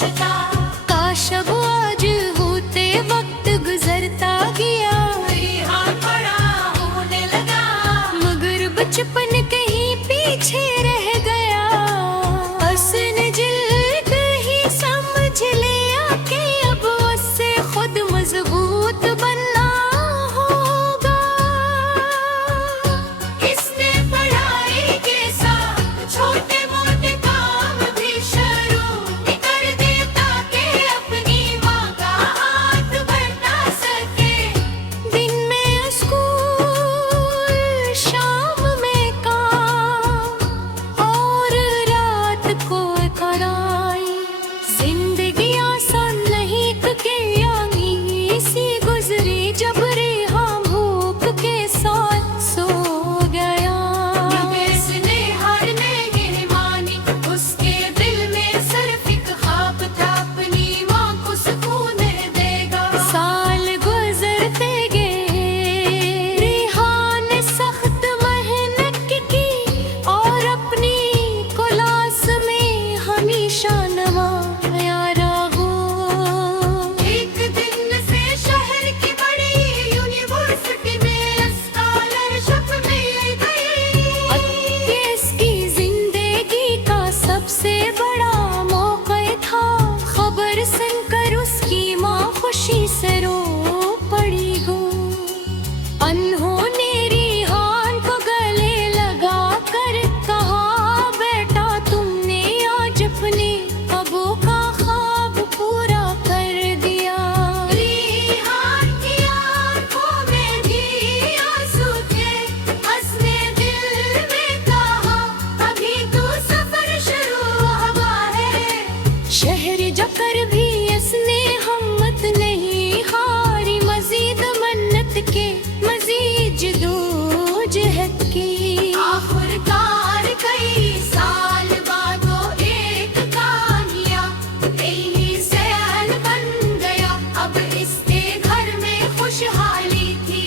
सोचता, काश अब आज होते वक्त गुजरता गया, रिहान बड़ा होने लगा, मगर बचपन कहीं पीछे रह गया। हसन जिल्द ही समझ लिया कि अब उससे खुद मजबूत बनना होगा। इसने पढ़ाई के साथ छोटे मोटे काम भी शुरू कर दिए ताकि अपनी माँ का हाथ बढ़ा सके। दिन में स्कूल, शाम में काम और रात को कराई। जिंदगी आसान नहीं कभी सी गुजरी जब रेहान भूख के साथ सो गया। इसने हार नहीं मानी, उसके दिल में सिर्फ एक ख्वाब था, अपनी माँ को सुकून देगा। साल गुजरते गए, रेहान ने सख्त मेहनत की और अपनी क्लास में हमेशा नवाया रहा। एक दिन से शहर की बड़ी यूनिवर्सिटी में स्कॉलरशिप मिल गई। इसकी जिंदगी का सबसे बड़ा मौका था। खबर सुनकर उसकी माँ खुशी से रो पड़ी गो। अनहोनी रेहान को गले लगा कर कहा, बेटा तुमने आज अपने अबू का ख्वाब पूरा कर दिया। रिहान की आंखों में भी आंसू थे, हंसने दिल में कहा, अभी तो सफर शुरू हुआ है। शहर जाकर भी इसने हिम्मत नहीं हारी, मजीद मन्नत के मजीद जदोजहद की। आखिरकार कई साल बाद वो एक कहानियाँ यही सैल बन गया। अब इसके घर में खुशहाली थी।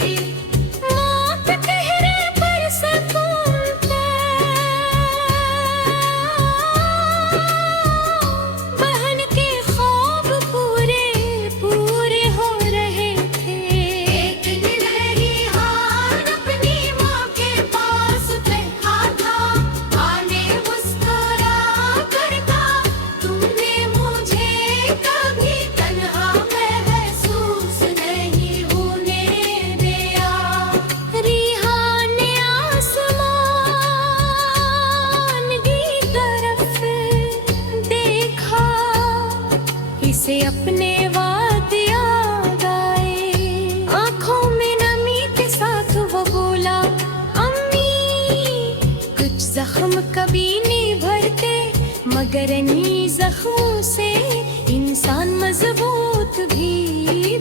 माँ के चेहरे पर सुकून था, बहन के ख्वाब पूरे पूरे हो रहे थे। एक दिन रिहान अपनी माँ के पास बैठा था, आने मुस्कुरा कर कहा, तुमने मुझे कभी तन्हा महसूस नहीं होने दिया। रेहान ने आसमान की तरफ देखा, इसे अपने वादे याद आए। आंखों में नमी के साथ वो बोला, अम्मी कुछ जख्म कभी नहीं भरते, मगर इन्हीं जख्मों से इंसान मजबूत भी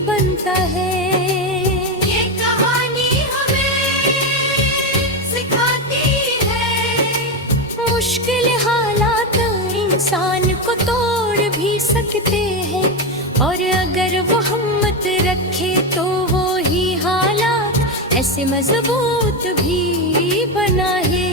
बनता है। ये कहानी हमें सिखाती है, मुश्किल हालात इंसान को तोड़ भी सकते हैं, और अगर वो हिम्मत रखे तो वो ही हालात ऐसे मजबूत भी बना है।